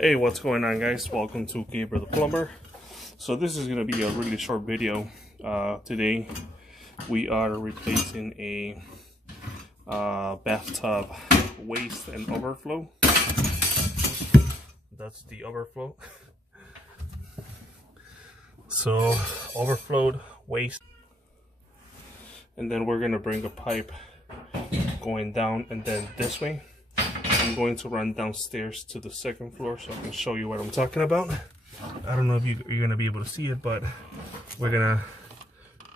Hey, what's going on, guys? Welcome to Gabriel the Plumber. So this is going to be a really short video. Today we are replacing a bathtub waste and overflow. That's the overflow. So overflowed waste, and then we're going to bring a pipe going down, and then this way I'm going to run downstairs to the second floor so I can show you what I'm talking about. I don't know if you're going to be able to see it, but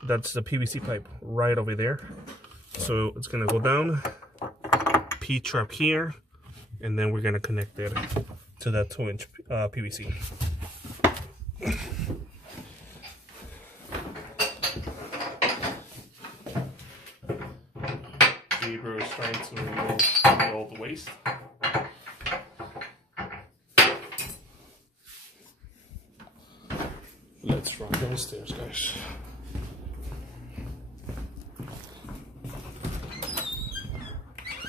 that's the PVC pipe right over there. So it's going to go down, P-trap here, and then we're going to connect it to that 2-inch PVC. Gabriel is trying to remove all the waste. Let's run downstairs, guys.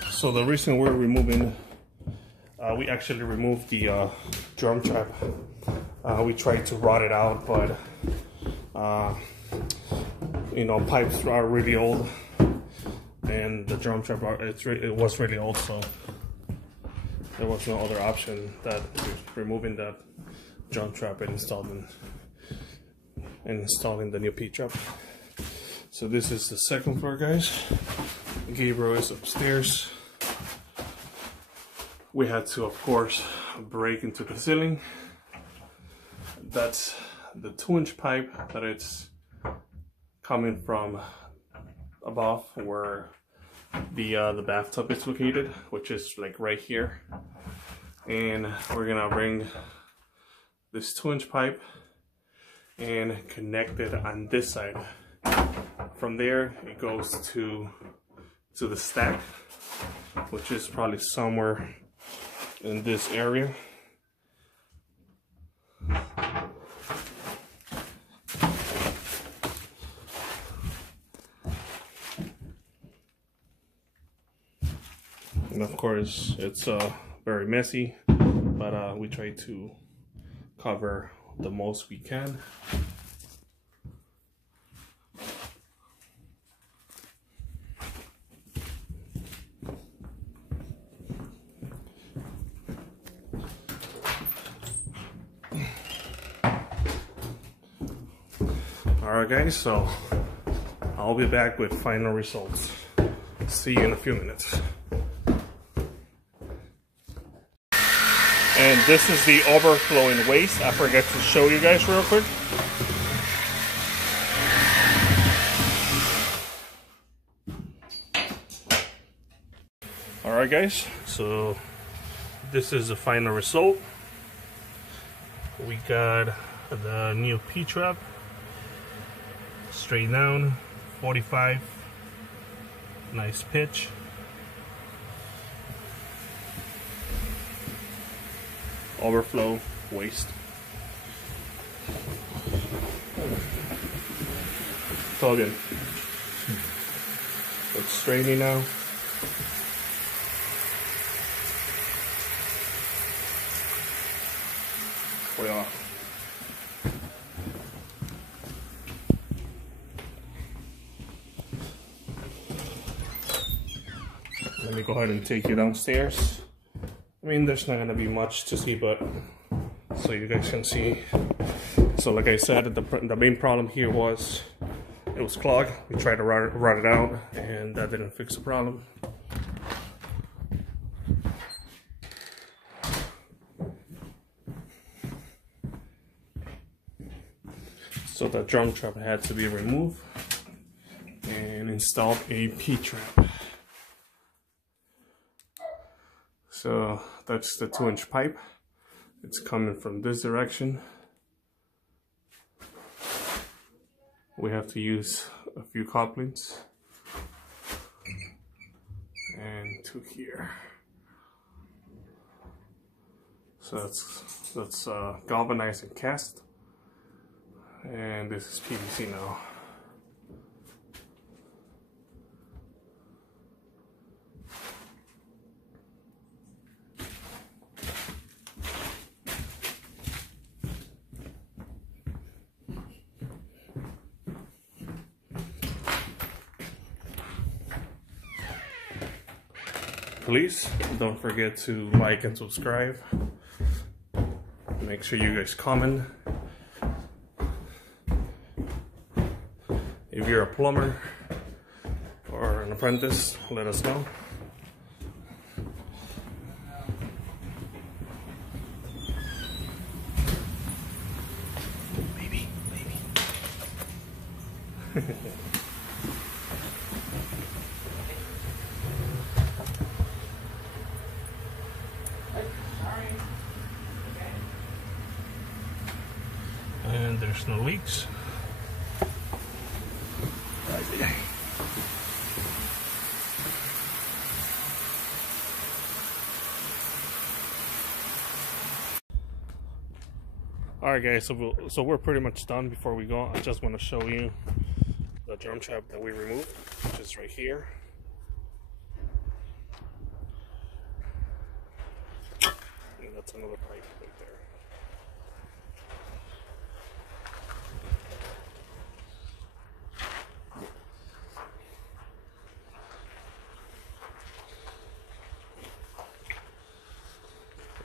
So the reason we're removing, we actually removed the drum trap. We tried to rot it out, but you know, pipes are really old, and the drum trap it was really old, so there was no other option than removing that drum trap and installing the new P-trap. So this is the second floor, guys. Gabriel is upstairs. We had to, of course, break into the ceiling. That's the 2-inch pipe that it's coming from above where the bathtub is located, which is like right here. And we're gonna bring this 2-inch pipe and connect it on this side. From there it goes to the stack, which is probably somewhere in this area. And of course it's very messy, but we try to cover the most we can. Alright, guys, so I'll be back with final results. See you in a few minutes. And this is the overflowing waste. I forgot to show you guys real quick. Alright, guys, so this is the final result. We got the new P-trap, straight down, 45, nice pitch. Overflow waste. It's all good. It's straightening now. Way off. Let me go ahead and take you downstairs. I mean, there's not gonna be much to see, but so you guys can see. So like I said, the main problem here was it was clogged. We tried to rot it out, and that didn't fix the problem. So the drum trap had to be removed and installed a P-trap. So that's the 2-inch pipe. It's coming from this direction. We have to use a few couplings and 2 here. So that's galvanized and cast, and this is PVC now. please don't forget to like and subscribe. Make sure you guys comment. If you're a plumber or an apprentice, let us know. Baby. And there's no leaks. Alright guys, so we're pretty much done. Before we go, I just want to show you the drum trap that we removed, which is right here. And that's another pipe right there.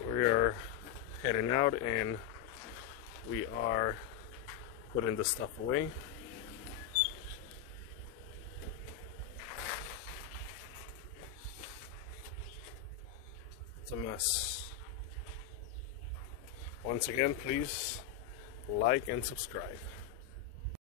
We are heading out and we are putting the stuff away. It's a mess. Once again, please like and subscribe.